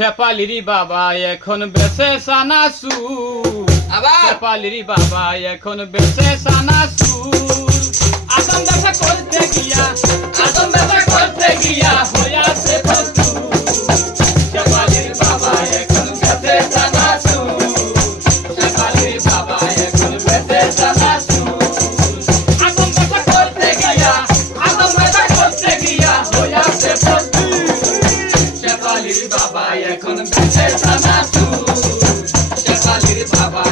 শেফালির বাবা এখন বেঁচে সানাসুর, শেফালির বাবা এখন বেঁচে সানাসুর। আদম ব্যবসা করতে গিয়া, আদম ব্যবসা করতে গিয়া হইয়াছে ফতুর। শেফালির বাবা এখন বেঁচে সানাসুর, শেফালির বাবা এখন বেঁচে সানাসুর। আদম ব্যবসা করতে গিয়া, আদম ব্যবসা করতে গিয়া হইয়াছে ফতুর। শেফালির বাবা এখন বেঁচে সানাসুর, শেফালির বাবা